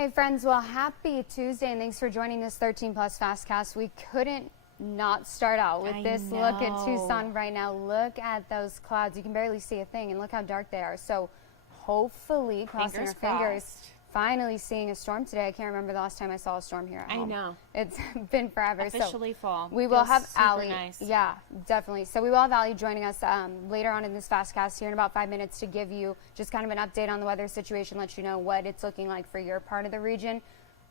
Hey friends, well, happy Tuesday and thanks for joining this 13 Plus FastCast. We couldn't not start out with this look at Tucson right now. Look at those clouds. You can barely see a thing and look how dark they are. So hopefully, crossing our fingers, finally seeing a storm today. I can't remember the last time I saw a storm here at home. I know. It's been forever. Officially fall. We will have Allie. Nice. Yeah, definitely. So we will have Allie joining us later on in this FastCast here in about 5 minutes to give you just kind of an update on the weather situation, let you know what it's looking like for your part of the region.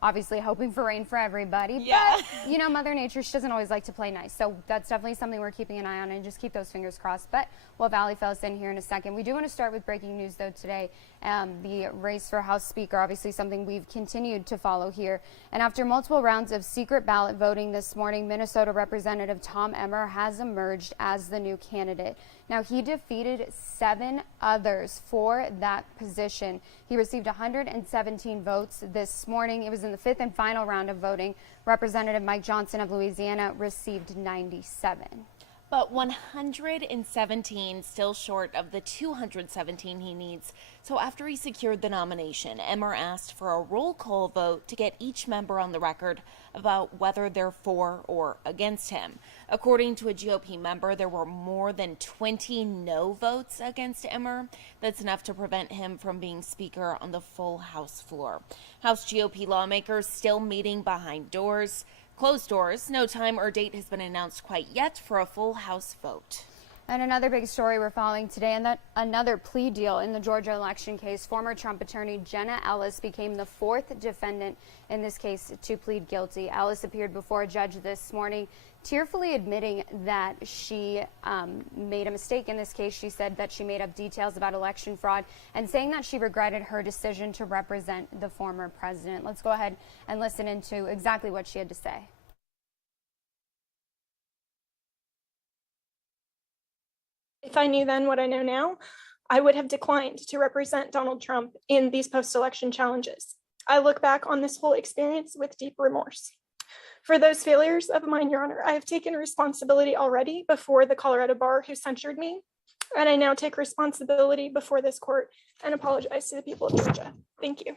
Obviously hoping for rain for everybody, but you know, Mother Nature, she doesn't always like to play nice. So that's definitely something we're keeping an eye on, and just keep those fingers crossed. But we'll have Allie fill us in here in a second. We do want to start with breaking news though today. The race for House Speaker, obviously something we've continued to follow here. And after multiple rounds of secret ballot voting this morning, Minnesota Representative Tom Emmer has emerged as the new candidate. Now, he defeated 7 others for that position. He received 117 votes this morning. It was in the 5th and final round of voting. Representative Mike Johnson of Louisiana received 97. But 117 still short of the 217 he needs. So after he secured the nomination, Emmer asked for a roll call vote to get each member on the record about whether they're for or against him. According to a GOP member, there were more than 20 no votes against Emmer. That's enough to prevent him from being Speaker on the full House floor. House GOP lawmakers still meeting behind doors. Closed doors. No time or date has been announced quite yet for a full House vote. And another big story we're following today, and that another plea deal in the Georgia election case. Former Trump attorney Jenna Ellis became the 4th defendant in this case to plead guilty. Ellis appeared before a judge this morning, tearfully admitting that she made a mistake in this case. She said that she made up details about election fraud and saying that she regretted her decision to represent the former president. Let's go ahead and listen into exactly what she had to say. If I knew then what I know now, I would have declined to represent Donald Trump in these post-election challenges. I look back on this whole experience with deep remorse. For those failures of mine, Your Honor, I have taken responsibility already before the Colorado bar who censured me, and I now take responsibility before this court and apologize to the people of Georgia. Thank you.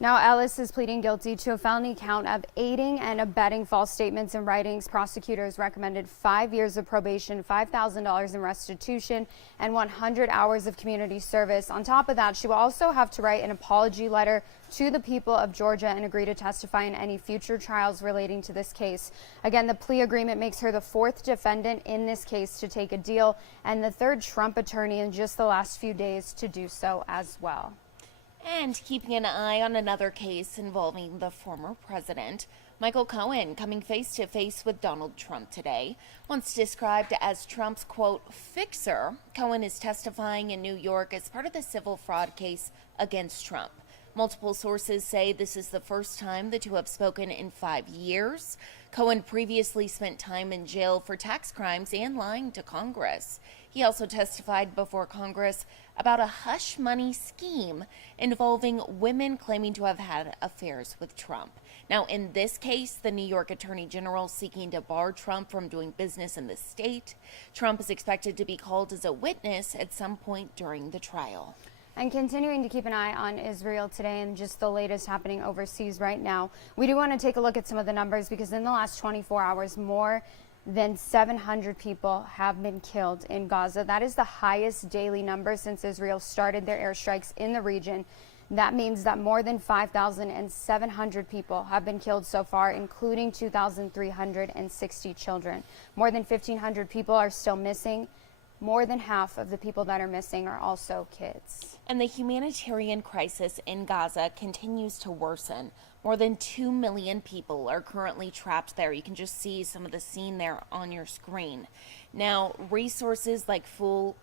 Now, Ellis is pleading guilty to a felony count of aiding and abetting false statements and writings. Prosecutors recommended 5 years of probation, $5,000 in restitution, and 100 hours of community service. On top of that, she will also have to write an apology letter to the people of Georgia and agree to testify in any future trials relating to this case. Again, the plea agreement makes her the 4th defendant in this case to take a deal, and the 3rd Trump attorney in just the last few days to do so as well. And keeping an eye on another case involving the former president, Michael Cohen coming face to face with Donald Trump today. Once described as Trump's, quote, fixer, Cohen is testifying in New York as part of the civil fraud case against Trump. Multiple sources say this is the first time the two have spoken in 5 years. Cohen previously spent time in jail for tax crimes and lying to Congress. He also testified before Congress about a hush money scheme involving women claiming to have had affairs with Trump. Now, in this case, the New York Attorney General seeking to bar Trump from doing business in the state. Trump is expected to be called as a witness at some point during the trial. And continuing to keep an eye on Israel today and just the latest happening overseas right now, we do want to take a look at some of the numbers because in the last 24 hours, more than 700 people have been killed in Gaza. That is the highest daily number since Israel started their airstrikes in the region. That means that more than 5,700 people have been killed so far, including 2,360 children. More than 1,500 people are still missing. More than half of the people that are missing are also kids. And the humanitarian crisis in Gaza continues to worsen. More than 2 million people are currently trapped there. You can just see some of the scene there on your screen. Now, resources like fuel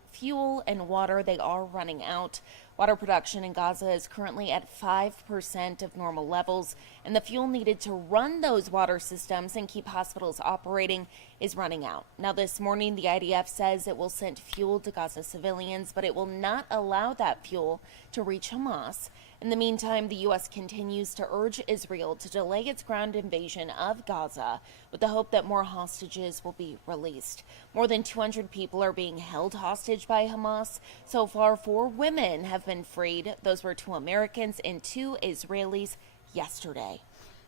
and water, they are running out. Water production in Gaza is currently at 5% of normal levels, and the fuel needed to run those water systems and keep hospitals operating is running out. Now, this morning, the IDF says it will send fuel to Gaza civilians, but it will not allow that fuel to reach Hamas. In the meantime, the U.S. continues to urge Israel to delay its ground invasion of Gaza with the hope that more hostages will be released. More than 200 people are being held hostage by Hamas. So far, 4 women have been freed. Those were 2 Americans and 2 Israelis yesterday.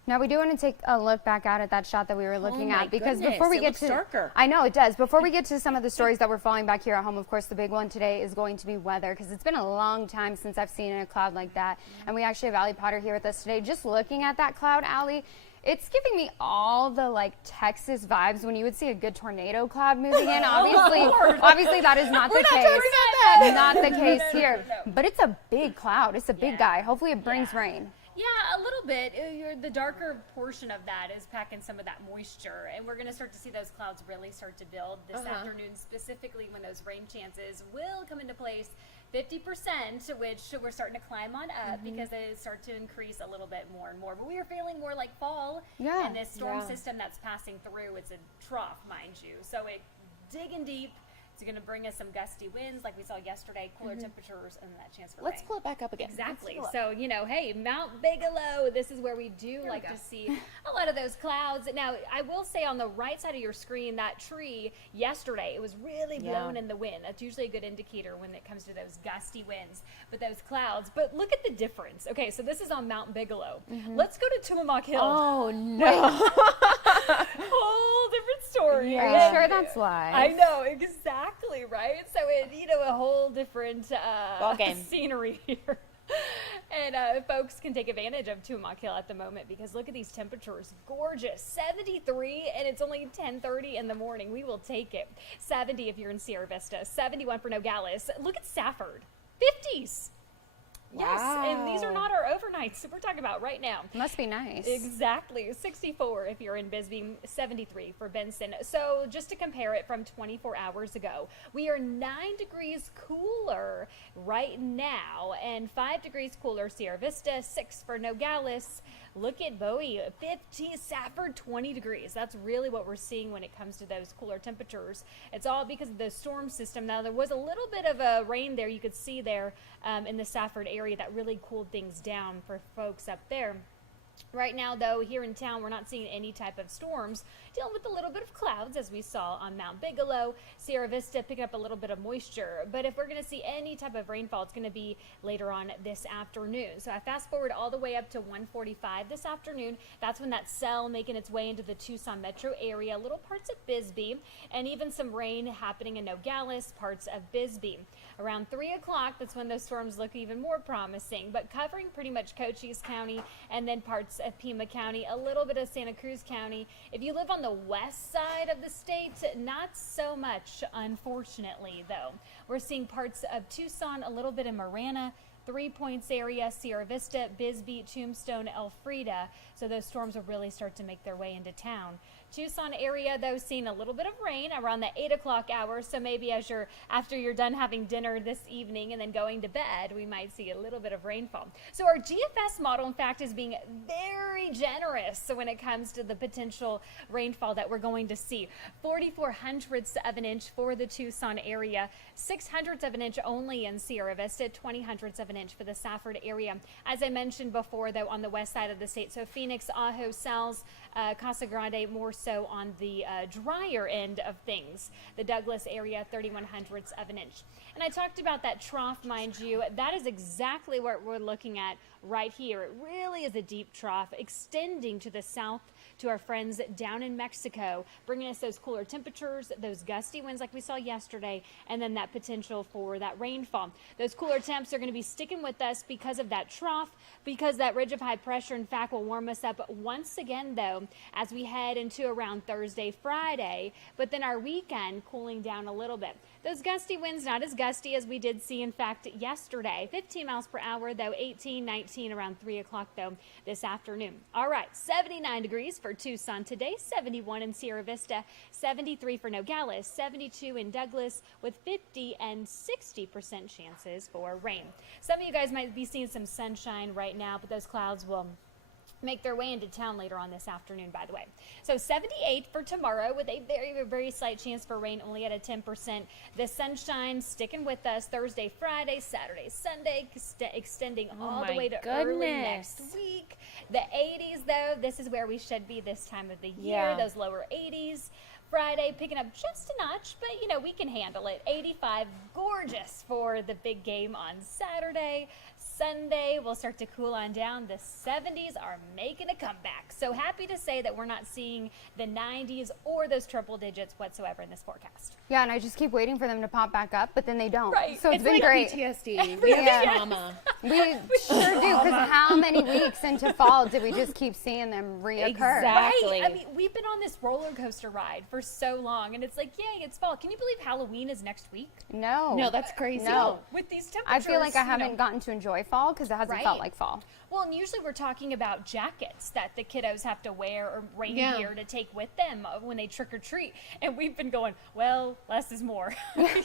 Now we do want to take a look back at that shot that we were looking at, because goodness, before we it get looks to darker. I know it does. Before we get to some of the stories that we're following back here at home, of course, the big one today is going to be weather, because it's been a long time since I've seen a cloud like that. And we actually have Allie Potter here with us today. Just looking at that cloud, Allie, it's giving me all the like Texas vibes when you would see a good tornado cloud moving in. Obviously that is not the case. Not the case here. But it's a big cloud. It's a big guy. Hopefully it brings rain. Yeah, a little bit. The darker portion of that is packing some of that moisture, and we're going to start to see those clouds really start to build this afternoon, specifically when those rain chances will come into place. 50%, which we're starting to climb on up because they start to increase a little bit more and more. But we are feeling more like fall, and this storm system that's passing through, it's a trough, mind you. So it digging deep. It's going to bring us some gusty winds like we saw yesterday, cooler temperatures, and that chance for rain. Let's pull it back up again. Exactly. So, hey, Mount Bigelow, this is where we do like to see a lot of those clouds. Now, I will say on the right side of your screen, that tree yesterday, it was really blowing in the wind. That's usually a good indicator when it comes to those gusty winds. But those clouds, but look at the difference. Okay, so this is on Mount Bigelow. Let's go to Tillamook Hill. Oh, no. Whole different story. Are you sure that's live? I know, exactly, right? So it, a whole different scenery here. And folks can take advantage of Tillamook Hill at the moment, because look at these temperatures. Gorgeous. 73, and it's only 10:30 in the morning. We will take it. 70 if you're in Sierra Vista. 71 for Nogales. Look at Safford. 50s. Yes, and these are not our overnights. We're talking about right now. Must be nice. Exactly. 64 if you're in Bisbee, 73 for Benson. So just to compare it from 24 hours ago, we are 9 degrees cooler right now, and 5 degrees cooler Sierra Vista, 6 for Nogales. Look at Bowie, 50, Safford, 20 degrees. That's really what we're seeing when it comes to those cooler temperatures. It's all because of the storm system. Now, there was a little bit of a rain there. You could see there in the Safford area that really cooled things down for folks up there. Right now, though, here in town, we're not seeing any type of storms, dealing with a little bit of clouds, as we saw on Mount Bigelow. Sierra Vista picking up a little bit of moisture. But if we're going to see any type of rainfall, it's going to be later on this afternoon. So I fast forward all the way up to 1:45 this afternoon. That's when that cell making its way into the Tucson metro area, little parts of Bisbee, and even some rain happening in Nogales, parts of Bisbee. Around 3 o'clock, that's when those storms look even more promising, but covering pretty much Cochise County and then parts of Pima County, a little bit of Santa Cruz County. If you live on the west side of the state, not so much, unfortunately, though. We're seeing parts of Tucson, a little bit in Marana, 3 Points area, Sierra Vista, Bisbee, Tombstone, Elfrida. So those storms will really start to make their way into town. Tucson area, though, seeing a little bit of rain around the 8 o'clock hour. So maybe after you're done having dinner this evening and then going to bed, we might see a little bit of rainfall. So our GFS model, in fact, is being very generous. So when it comes to the potential rainfall that we're going to see, 44 hundredths of an inch for the Tucson area, 6 hundredths of an inch only in Sierra Vista, 20 hundredths of an inch for the Safford area. As I mentioned before, though, on the west side of the state, so Phoenix, Ajo, Sal's, Casa Grande, more so on the drier end of things. The Douglas area, 31 hundredths of an inch. And I talked about that trough, mind you. That is exactly what we're looking at right here. It really is a deep trough extending to the south to our friends down in Mexico, bringing us those cooler temperatures, those gusty winds like we saw yesterday, and then that potential for that rainfall. Those cooler temps are going to be sticking with us because of that trough, because that ridge of high pressure, in fact, will warm us up once again, though, as we head into around Thursday, Friday, but then our weekend cooling down a little bit. Those gusty winds, not as gusty as we did see, in fact, yesterday. 15 miles per hour, though, 18, 19 around 3 o'clock, though, this afternoon. All right, 79 degrees for Tucson today, 71 in Sierra Vista, 73 for Nogales, 72 in Douglas, with 50 and 60% chances for rain. Some of you guys might be seeing some sunshine right now, but those clouds will make their way into town later on this afternoon, by the way. So 78 for tomorrow with a very, very slight chance for rain, only at a 10%. The sunshine sticking with us Thursday, Friday, Saturday, Sunday, extending all the way to early next week. The 80s, though, this is where we should be this time of the year, those lower 80s. Friday picking up just a notch, but you know, we can handle it. 85, gorgeous for the big game on Saturday. Sunday will start to cool on down. The 70s are making a comeback. So happy to say that we're not seeing the 90s or those triple digits whatsoever in this forecast. Yeah, and I just keep waiting for them to pop back up, but then they don't. Right. So it's been like great. PTSD. We have trauma. We sure do, because how many weeks into fall did we just keep seeing them reoccur? Exactly. Right. I mean, we've been on this roller coaster ride for so long, and it's like, yay, it's fall. Can you believe Halloween is next week? No, that's crazy. No. With these temperatures. I feel like I haven't gotten to enjoy fall because it hasn't felt like fall. Well, and usually we're talking about jackets that the kiddos have to wear or rain gear to take with them when they trick or treat. And we've been going, well, less is more.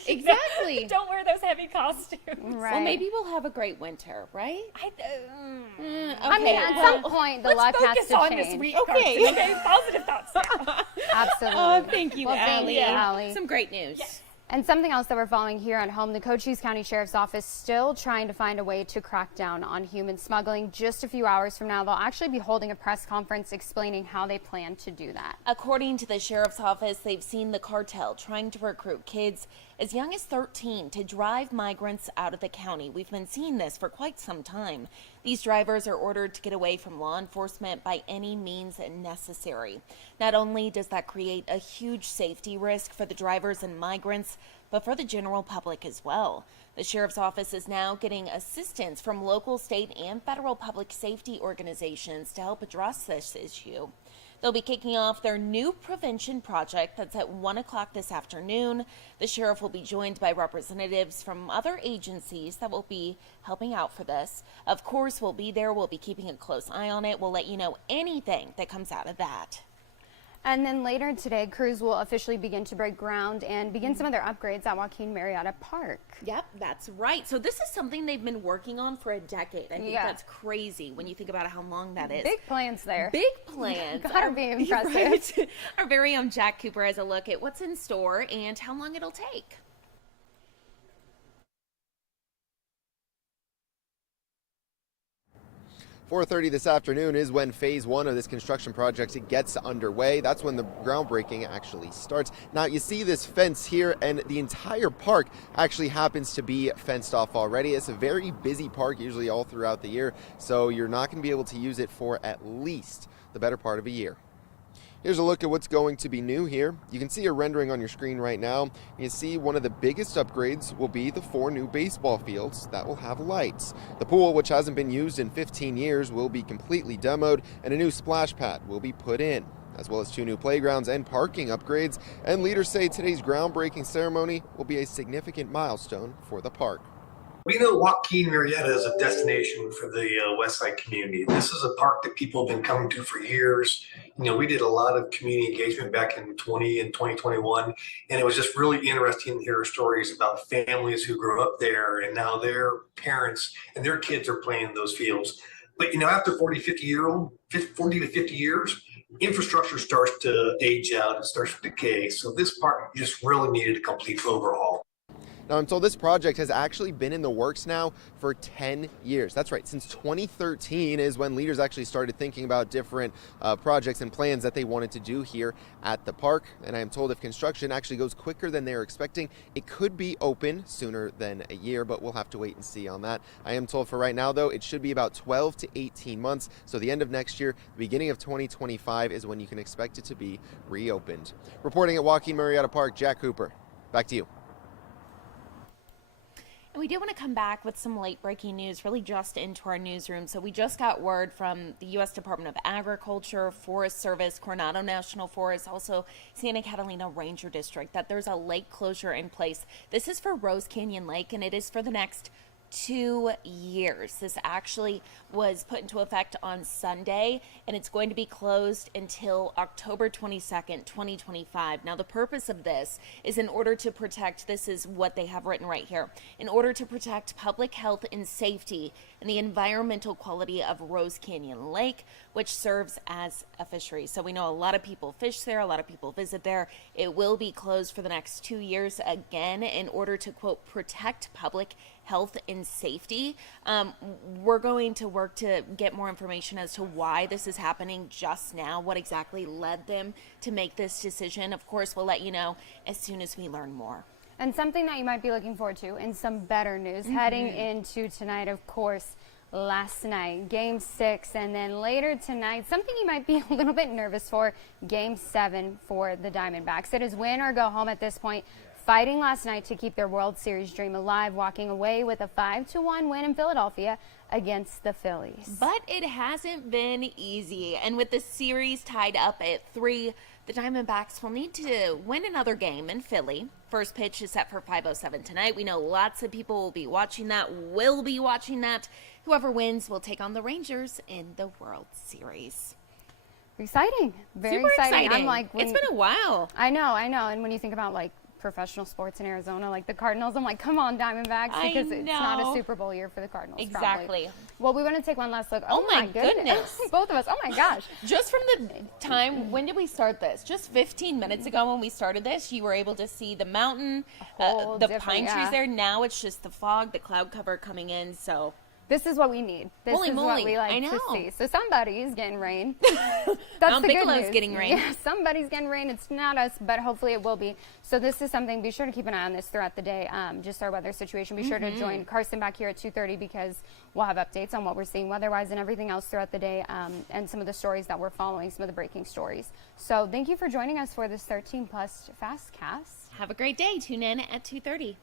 Exactly. Don't wear those heavy costumes. Right. Well, maybe we'll have a great winter, right? I mean, at some point, the luck has Focus to on change. this week. Okay. Carson, okay, positive thoughts now. Absolutely. Oh, thank you, Well, thank Allie. you, Allie. Some great news. And something else that we're following here at home, the Cochise County Sheriff's Office still trying to find a way to crack down on human smuggling. Just a few hours from now, they'll actually be holding a press conference explaining how they plan to do that. According to the sheriff's office, they've seen the cartel trying to recruit kids as young as 13 to drive migrants out of the county. We've been seeing this for quite some time. These drivers are ordered to get away from law enforcement by any means necessary. Not only does that create a huge safety risk for the drivers and migrants, but for the general public as well. The sheriff's office is now getting assistance from local, state, and federal public safety organizations to help address this issue. They'll be kicking off their new prevention project that's at 1 o'clock this afternoon. The sheriff will be joined by representatives from other agencies that will be helping out for this. Of course, we'll be there. We'll be keeping a close eye on it. We'll let you know anything that comes out of that. And then later today, crews will officially begin to break ground and begin some of their upgrades at Joaquin Murrieta Park. Yep, that's right. So this is something they've been working on for a decade. I think that's crazy when you think about how long that is. Big plans there. Big plans. Gotta be impressive. Right? Our very own Jack Cooper has a look at what's in store and how long it'll take. 4:30 this afternoon is when phase one of this construction project gets underway. That's when the groundbreaking actually starts. Now you see this fence here, and the entire park actually happens to be fenced off already. It's a very busy park usually all throughout the year, so you're not going to be able to use it for at least the better part of a year. Here's a look at what's going to be new here. You can see a rendering on your screen right now. You see one of the biggest upgrades will be the 4 new baseball fields that will have lights. The pool, which hasn't been used in 15 years, will be completely demoed, and a new splash pad will be put in, as well as 2 new playgrounds and parking upgrades. And leaders say today's groundbreaking ceremony will be a significant milestone for the park. We know Joaquin Murrieta is a destination for the West Side community. This is a park that people have been coming to for years. You know, we did a lot of community engagement back in 2021, and it was just really interesting to hear stories about families who grew up there, and now their parents and their kids are playing in those fields. But, you know, after 40 to 50 years, infrastructure starts to age out and starts to decay. So this park just really needed a complete overhaul. Now, I'm told this project has actually been in the works now for 10 years. That's right, since 2013 is when leaders actually started thinking about different projects and plans that they wanted to do here at the park. And I am told if construction actually goes quicker than they're expecting, it could be open sooner than a year, but we'll have to wait and see on that. I am told for right now, though, it should be about 12 to 18 months. So the end of next year, the beginning of 2025 is when you can expect it to be reopened. Reporting at Joaquin Murrieta Park, Jack Cooper. Back to you. And we do want to come back with some late breaking news, really just into our newsroom. So we just got word from the U.S. Department of Agriculture, Forest Service, Coronado National Forest, also Santa Catalina Ranger District, that there's a lake closure in place. This is for Rose Canyon Lake, and it is for the next 2 years. This actually was put into effect on Sunday, and it's going to be closed until October 22nd, 2025. Now, the purpose of this is in order to protect, this is what they have written right here, in order to protect public health and safety and the environmental quality of Rose Canyon Lake, which serves as a fishery. So we know a lot of people fish there, a lot of people visit there. It will be closed for the next 2 years again in order to, quote, protect public health and safety. We're going to work to get more information as to why this is happening just now, what exactly led them to make this decision. Of course, we'll let you know as soon as we learn more. And something that you might be looking forward to in some better news heading into tonight, of course, last night, Game 6, and then later tonight, something you might be a little bit nervous for, Game 7 for the Diamondbacks. It is win or go home at this point, fighting last night to keep their World Series dream alive, walking away with a 5-1 win in Philadelphia against the Phillies. But it hasn't been easy, and with the series tied up at 3, the Diamondbacks will need to win another game in Philly. First pitch is set for 5:07 tonight. We know lots of people will be watching that, will be watching that. Whoever wins will take on the Rangers in the World Series. Exciting. Very Super exciting. I'm like, it's been a while. I know. And when you think about like professional sports in Arizona, like the Cardinals, I'm like, come on, Diamondbacks, because it's not a Super Bowl year for the Cardinals. Exactly. Probably. Well, we want to take one last look. Oh my goodness. Both of us. Oh my gosh. Just from the time, when did we start this? Just 15 minutes ago when we started this, you were able to see the mountain, the pine trees there. Now it's just the fog, the cloud cover coming in, so... This is what we need. This Holy is moly, what we like I know. to see. So somebody's getting rain. That's Mount the good Bickelow's news. getting rain. Yeah, somebody's getting rain. It's not us, but hopefully it will be. So this is something, be sure to keep an eye on this throughout the day, just our weather situation. Be sure to join Carson back here at 2:30 because we'll have updates on what we're seeing weather-wise and everything else throughout the day, and some of the stories that we're following, some of the breaking stories. So thank you for joining us for this 13 Plus FastCast. Have a great day. Tune in at 2:30.